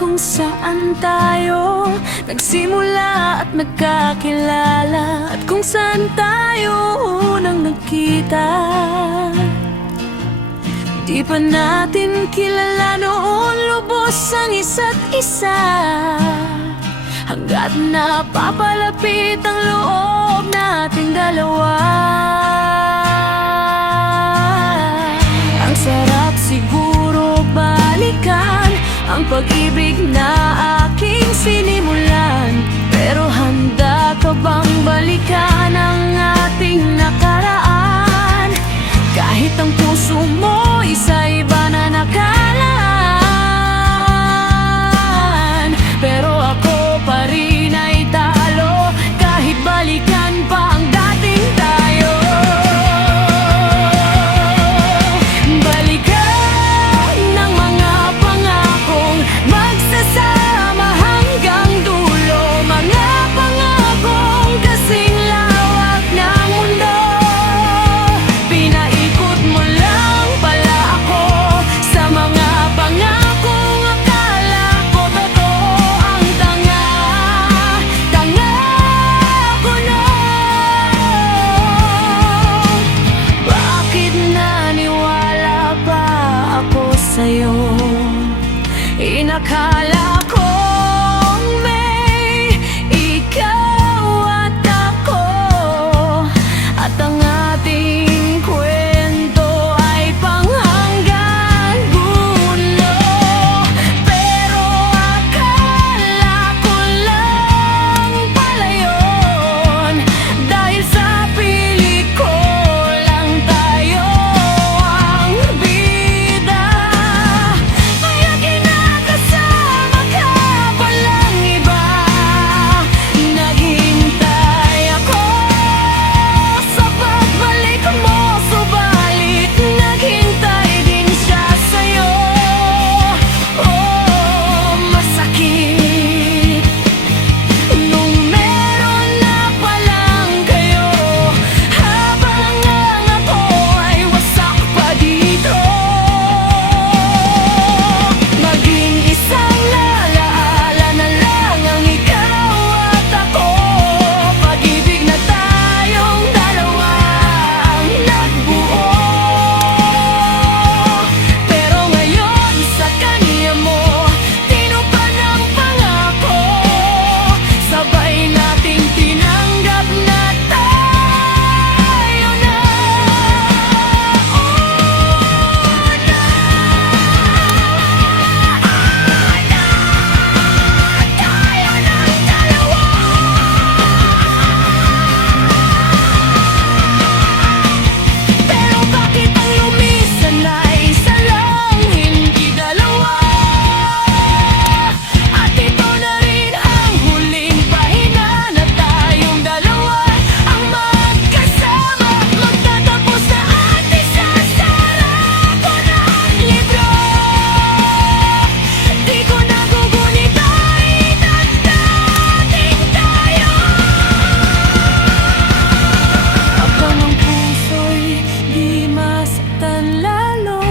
kung saan tayo nagsimula at nagkakilala, at kung saan tayo unang nagkita. Di pa natin kilala noon lubos ang isa't isa, hanggat napapalapit ang loob nating dalawa. Ang sarap siguro balikan ang pag-ibig na aking sinimulan, pero handa ka bang balikan ang ating nakaraan? Kahit ang puso mo sa iba na nakalaan, pero ako pa rin ay talo kahit balikan pa ang dating tayo. Balikan ng mga pangakong magsasama hanggang dulo, mga pangakong kasing lawak ng mundo. Pinaikot mo lang pala ako sa mga pangakong akala ko totoo. Ang tanga ko noon. Bakit naniwala pa ako sa'yo? Inakala kong may ikaw at ako, at ang ating kwento ay panghanggang dulo. Pero akala ko lang pala yun, dahil sa pilit ko lang tayo ang bida. Kaya kinakasama ka palang iba. Naghintay ako sa pagbalik mo, subalit naghintay din siya sa'yo. Oh, masakit nung meron na palang kayo, habang ang ako ay wasak pa dito. Maging isang alaala na lang ang ikaw at ako, pag-ibig na tayong dalawa ang nagbuo. Pero ngayon sa kanya mo tinupad ang pangako, sabay nating tinanggap na tayo na tayo ng dalawa. Pero bakit ang lumisan na isa lang, hindi dalawa? At ito na rin ang huling pahinga na tayong dalawa ang magkasama at magtatapos na at isasara ko na ang libro. Di ko nagugunitain at dating tayo. Habang ang puso'y di masaktan lalo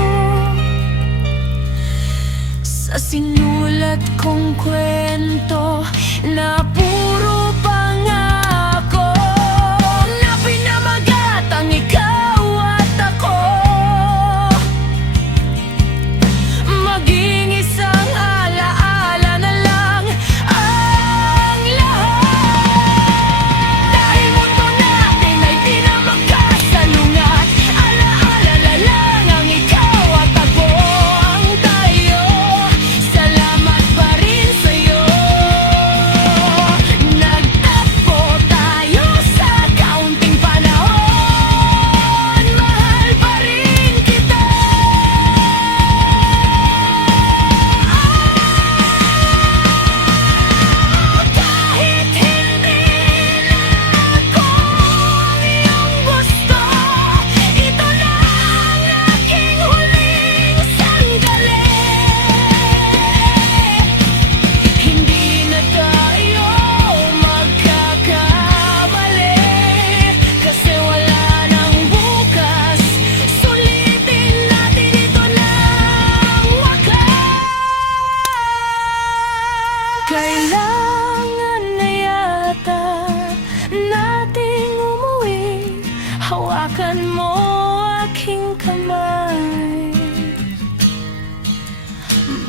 sa sinulat kong kwento na puro pangako, na pinamagat ang ikaw at ako, maging isang alaala na lang ang lahat. Dahil mundo natin ay di na magkasalungat, alaala na lang ang ikaw at ako, ang tayo. Salamat pa rin sa'yo.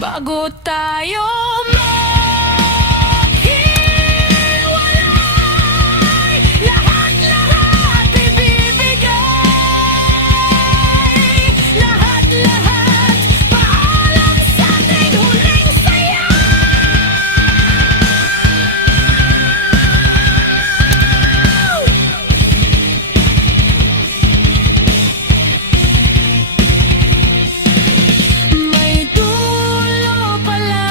bago tayo maghiwalay. Lahat-lahat ibibigay, lahat-lahat paalam sa ating huling sayaw. May dulo pala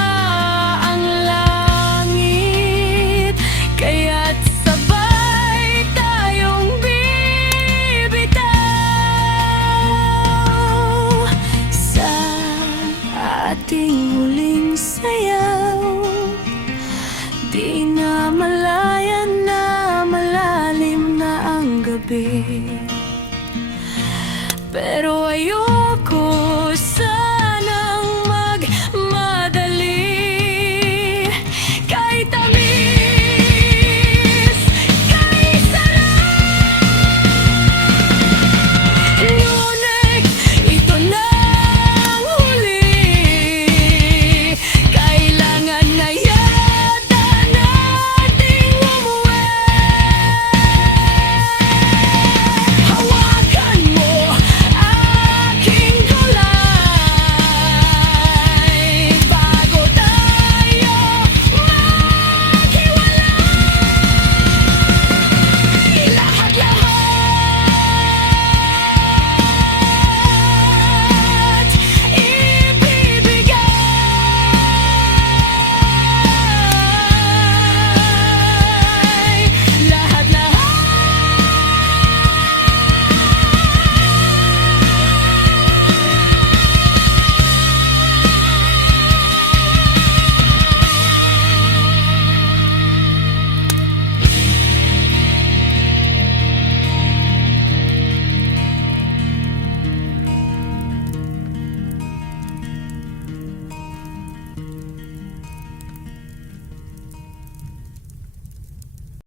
ang langit, kaya't sabay tayong bibitaw sa ating huling sayaw. Di na malayan na malalim na ang gabi, pero ayun